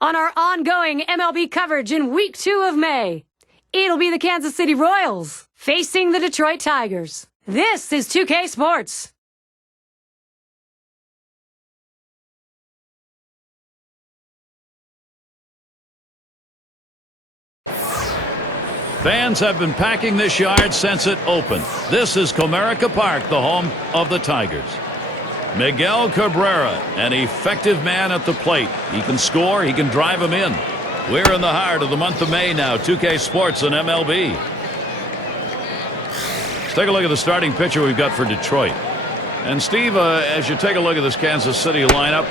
on our ongoing MLB coverage in Week 2 of May. It'll be the Kansas City Royals facing the Detroit Tigers. This is 2K Sports. Fans have been packing this yard since it opened. This is Comerica Park, the home of the Tigers. Miguel Cabrera, an effective man at the plate. He can score, he can drive them in. We're in the heart of the month of May now, 2K Sports and MLB. Let's take a look at the starting pitcher we've got for Detroit. And Steve, as you take a look at this Kansas City lineup,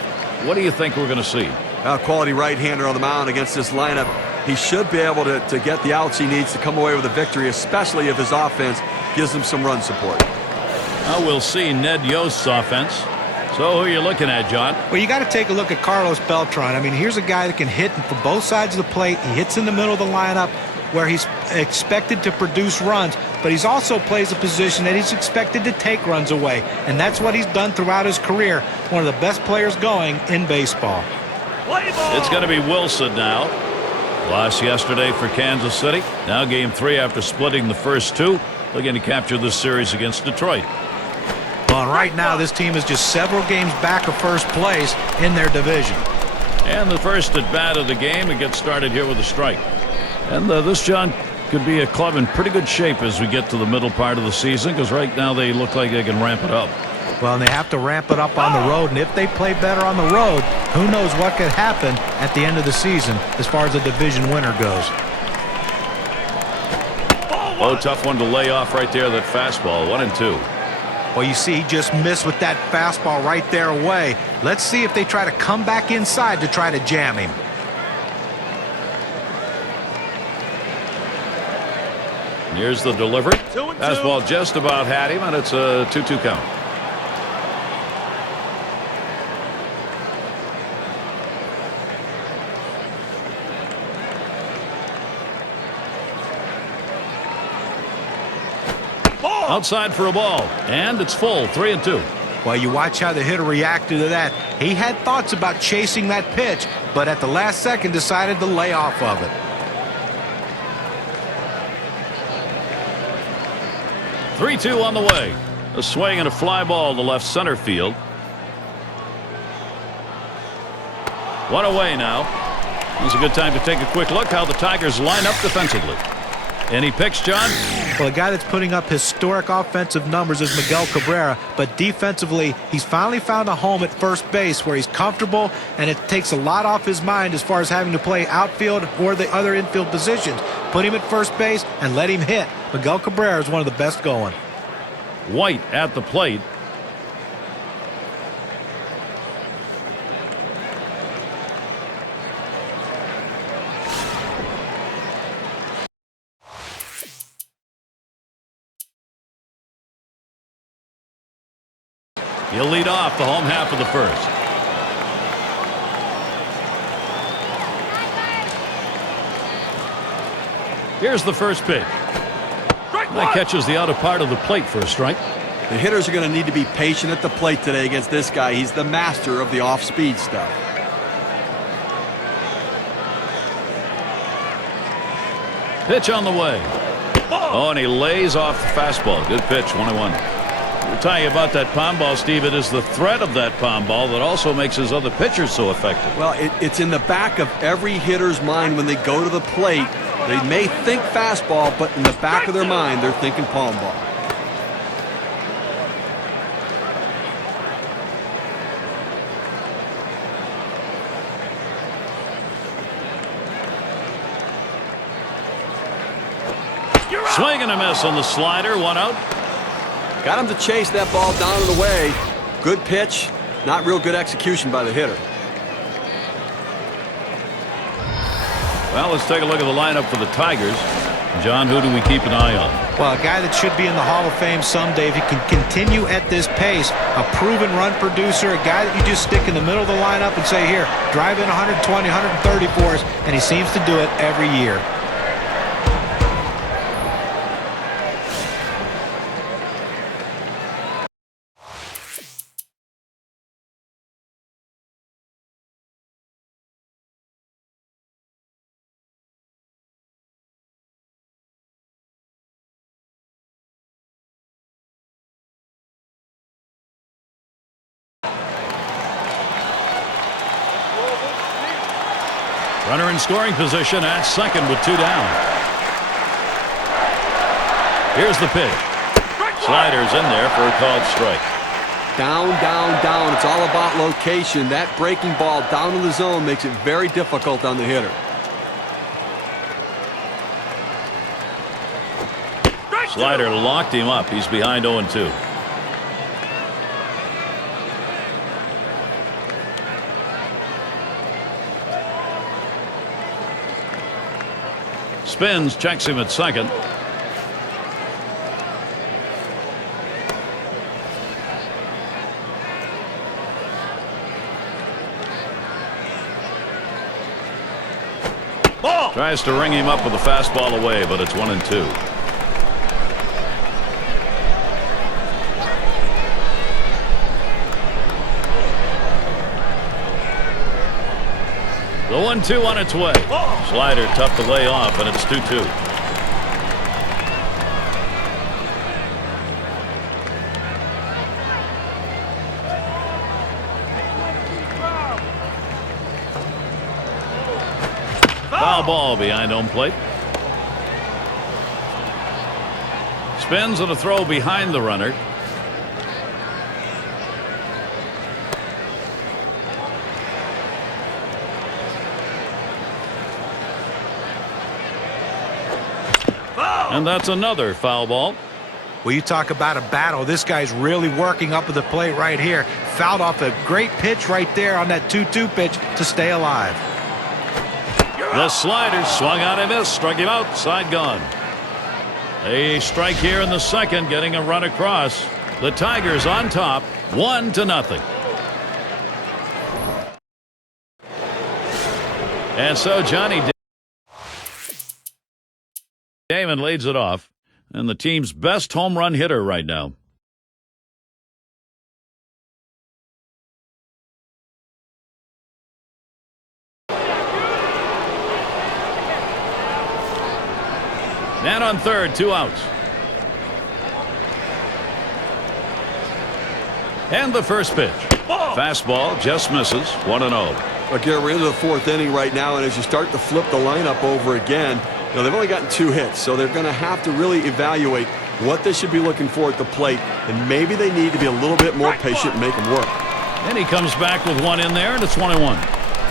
what do you think we're going to see? A quality right-hander on the mound against this lineup. He should be able to get the outs he needs to come away with a victory, especially if his offense gives him some run support. Now we'll see Ned Yost's offense. So who are you looking at, John? Well, you got to take a look at Carlos Beltran. I mean, here's a guy that can hit from both sides of the plate. He hits in the middle of the lineup where he's expected to produce runs, but he's also plays a position that he's expected to take runs away, and that's what he's done throughout his career. One of the best players going in baseball. It's going to be Wilson now. Lost yesterday for Kansas City. Now game 3 after splitting the first 2. Looking to capture this series against Detroit. Well, right now this team is just several games back of first place in their division. And the first at bat of the game. It gets started here with a strike. And this, John, could be a club in pretty good shape as we get to the middle part of the season, because right now they look like they can ramp it up. Well, and they have to ramp it up on the road, and if they play better on the road, who knows what could happen at the end of the season as far as the division winner goes. Oh, tough one to lay off right there, that fastball, 1-2. Well, you see, he just missed with that fastball right there away. Let's see if they try to come back inside to try to jam him. Here's the delivery. Fastball just about had him, and it's a 2-2 count. Outside for a ball, and it's full, 3-2. Well, you watch how the hitter reacted to that. He had thoughts about chasing that pitch, but at the last second decided to lay off of it. 3-2 on the way. A swing and a fly ball to left center field. One away now. It's a good time to take a quick look how the Tigers line up defensively. Any picks, John? Well, the guy that's putting up historic offensive numbers is Miguel Cabrera, but defensively, he's finally found a home at first base where he's comfortable, and it takes a lot off his mind as far as having to play outfield or the other infield positions. Put him at first base and let him hit. Miguel Cabrera is one of the best going. White at the plate. He'll lead off the home half of the first. Here's the first pitch. That catches the outer part of the plate for a strike. The hitters are going to need to be patient at the plate today against this guy. He's the master of the off-speed stuff. Pitch on the way. Oh, and he lays off the fastball. Good pitch, 1-1. We're talking about that palm ball, Steve. It is the threat of that palm ball that also makes his other pitchers so effective. Well, it's in the back of every hitter's mind when they go to the plate. They may think fastball, but in the back of their mind, they're thinking palm ball. Swing and a miss on the slider, 1 out. Got him to chase that ball down and away. Good pitch, not real good execution by the hitter. Well, let's take a look at the lineup for the Tigers. John, who do we keep an eye on? Well, a guy that should be in the Hall of Fame someday if he can continue at this pace. A proven run producer, a guy that you just stick in the middle of the lineup and say, here, drive in 120, 130 for us, and he seems to do it every year. Runner in scoring position at second with 2 down. Here's the pitch. Slider's in there for a called strike. Down, down, down. It's all about location. That breaking ball down in the zone makes it very difficult on the hitter. Slider locked him up. He's behind 0-2. Spins, checks him at second. Ball. Tries to ring him up with a fastball away, but it's 1-2. The 1-2 on its way. Slider tough to lay off, and it's 2-2. Foul ball behind home plate. Spins and a throw behind the runner. And that's another foul ball. Well, you talk about a battle. This guy's really working up at the plate right here. Fouled off a great pitch right there on that 2-2 pitch to stay alive. The slider swung on and missed. Struck him out. Side gone. A strike here in the second, getting a run across. The Tigers on top, 1-0. And so Johnny Damon leads it off, and the team's best home run hitter right now. Man on third, 2 outs. And the first pitch. Fastball just misses, 1-0. Well, Garrett, we're into the 4th inning right now, and as you start to flip the lineup over again, you know, they've only gotten 2 hits, so they're going to have to really evaluate what they should be looking for at the plate, and maybe they need to be a little bit more patient and make them work. And he comes back with one in there, and it's 1-1.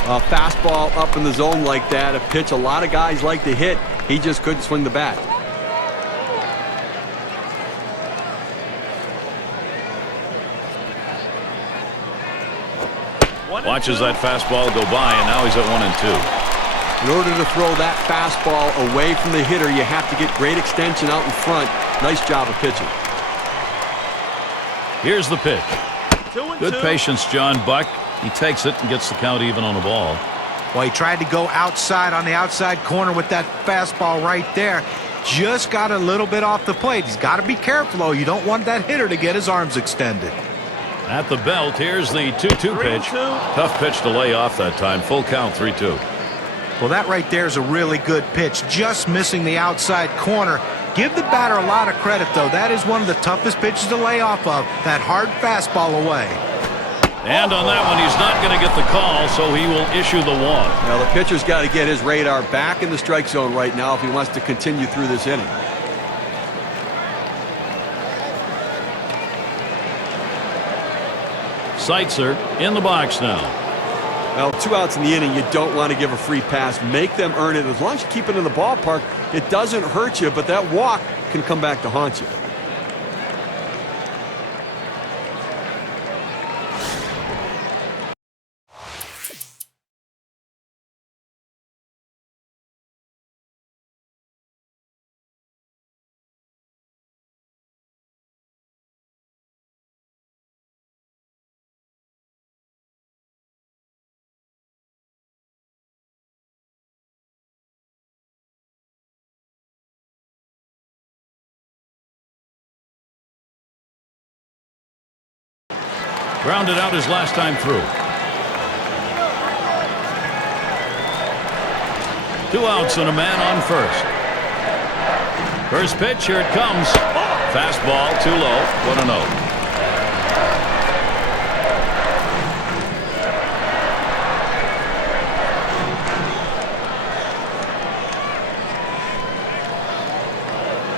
A fastball up in the zone like that, a pitch a lot of guys like to hit, he just couldn't swing the bat. Watches that fastball go by, and now he's at 1-2. In order to throw that fastball away from the hitter, you have to get great extension out in front. Nice job of pitching. Here's the pitch. Good patience, John Buck. He takes it and gets the count even on the ball. Well, he tried to go outside on the outside corner with that fastball right there. Just got a little bit off the plate. He's got to be careful, though. You don't want that hitter to get his arms extended. At the belt, here's the 2-2 pitch. Tough pitch to lay off that time. Full count, 3-2. Well, that right there is a really good pitch. Just missing the outside corner. Give the batter a lot of credit, though. That is one of the toughest pitches to lay off of. That hard fastball away. And on that one, he's not going to get the call, so he will issue the walk. Now, the pitcher's got to get his radar back in the strike zone right now if he wants to continue through this inning. Seitzer in the box now. Well, 2 outs in the inning, you don't want to give a free pass. Make them earn it. As long as you keep it in the ballpark, it doesn't hurt you, but that walk can come back to haunt you. Grounded out his last time through. 2 outs and a man on first. First pitch, here it comes. Fastball, too low, 1-0.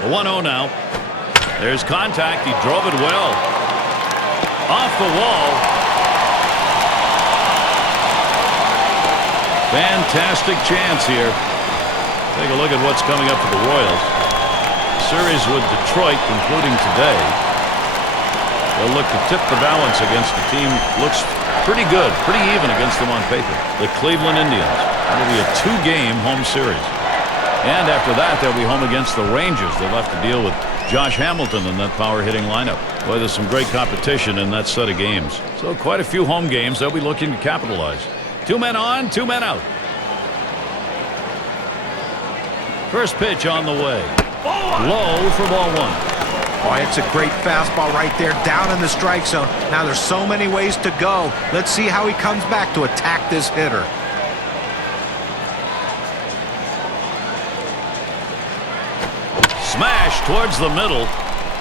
The 1-0 now. There's contact. He drove it well. Off the wall. Fantastic chance here. Take a look at what's coming up for the Royals. Series with Detroit, concluding today. They'll look to tip the balance against a team looks pretty good, pretty even against them on paper. The Cleveland Indians. It'll be a 2-game home series. And after that, they'll be home against the Rangers. They'll have to deal with Josh Hamilton in that power-hitting lineup. Boy, there's some great competition in that set of games. So quite a few home games they'll be looking to capitalize. 2 men on, 2 men out. First pitch on the way. Low for ball 1. Boy, it's a great fastball right there, down in the strike zone. Now there's so many ways to go. Let's see how he comes back to attack this hitter. Smash towards the middle.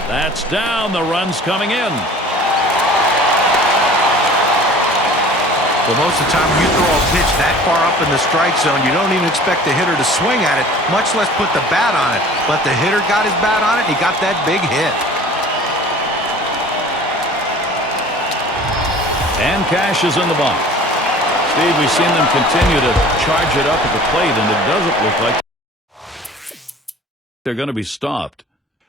That's down. The run's coming in. Well, most of the time when you throw a pitch that far up in the strike zone, you don't even expect the hitter to swing at it, much less put the bat on it. But the hitter got his bat on it, he got that big hit. And Cash is in the box. Steve, we've seen them continue to charge it up at the plate, and it doesn't look like they're going to be stopped.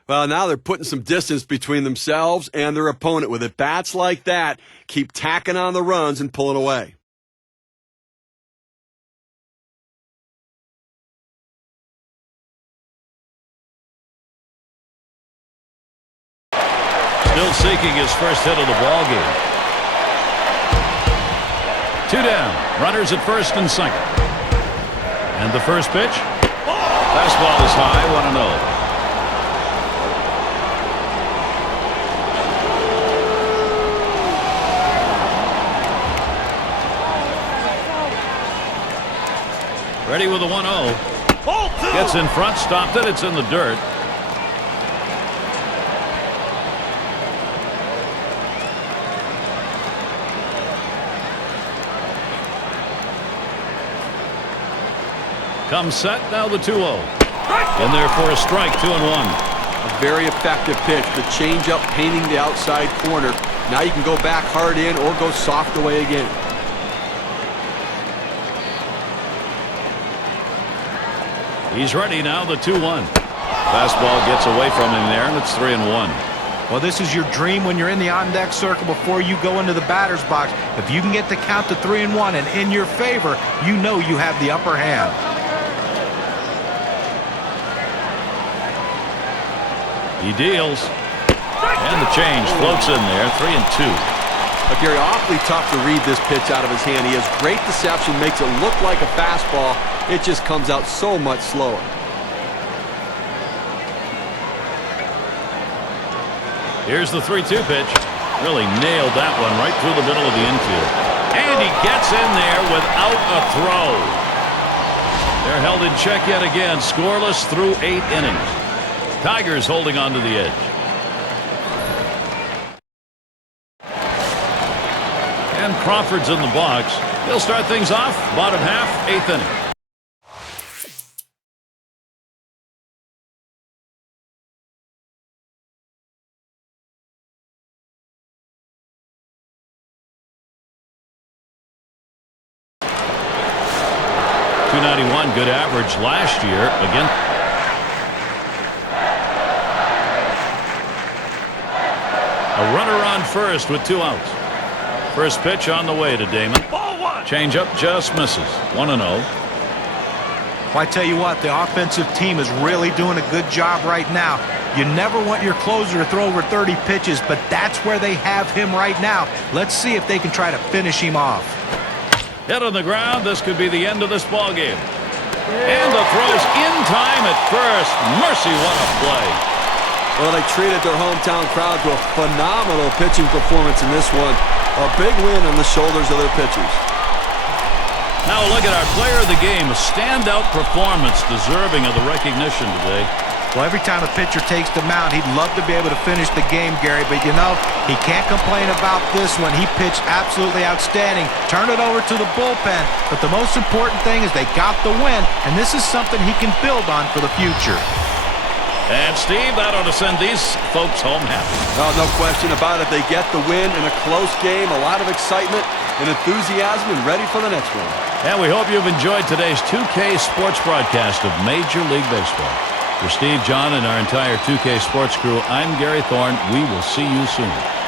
Well, now they're putting some distance between themselves and their opponent with it. Bats like that keep tacking on the runs and pulling away. Still seeking his first hit of the ball game. 2 down. Runners at first and second. And the first pitch. Fastball is high, 1-0. Ready with a 1-0. Gets in front, stopped it. It's in the dirt. Comes set, now the 2-0. In there for a strike, 2-1. A very effective pitch. The changeup painting the outside corner. Now you can go back hard in or go soft away again. He's ready now, the 2-1. Fastball gets away from him there, and it's 3-1. Well, this is your dream when you're in the on-deck circle before you go into the batter's box. If you can get the count to 3-1 and in your favor, you know you have the upper hand. He deals. And the change floats in there, 3-2. Gary, awfully tough to read this pitch out of his hand. He has great deception, makes it look like a fastball. It just comes out so much slower. Here's the 3-2 pitch. Really nailed that one right through the middle of the infield. And he gets in there without a throw. They're held in check yet again, scoreless through 8 innings. Tigers holding on to the edge. And Crawford's in the box. He'll start things off, bottom half, 8th inning. .291, good average last year again. A runner on first with 2 outs. First pitch on the way to Damon. Changeup just misses. 1-0. Well, I tell you what, the offensive team is really doing a good job right now. You never want your closer to throw over 30 pitches, but that's where they have him right now. Let's see if they can try to finish him off. Hit on the ground. This could be the end of this ball game. And the throw's in time at first. Mercy, what a play. Well, they treated their hometown crowd to a phenomenal pitching performance in this one. A big win on the shoulders of their pitchers. Now look at our player of the game. A standout performance deserving of the recognition today. Well, every time a pitcher takes the mound, he'd love to be able to finish the game, Gary. But, you know, he can't complain about this one. He pitched absolutely outstanding. Turn it over to the bullpen. But the most important thing is they got the win, and this is something he can build on for the future. And, Steve, that ought to send these folks home happy. Oh, no question about it. They get the win in a close game, a lot of excitement and enthusiasm, and ready for the next one. And we hope you've enjoyed today's 2K Sports broadcast of Major League Baseball. For Steve, John, and our entire 2K Sports crew, I'm Gary Thorne. We will see you soon.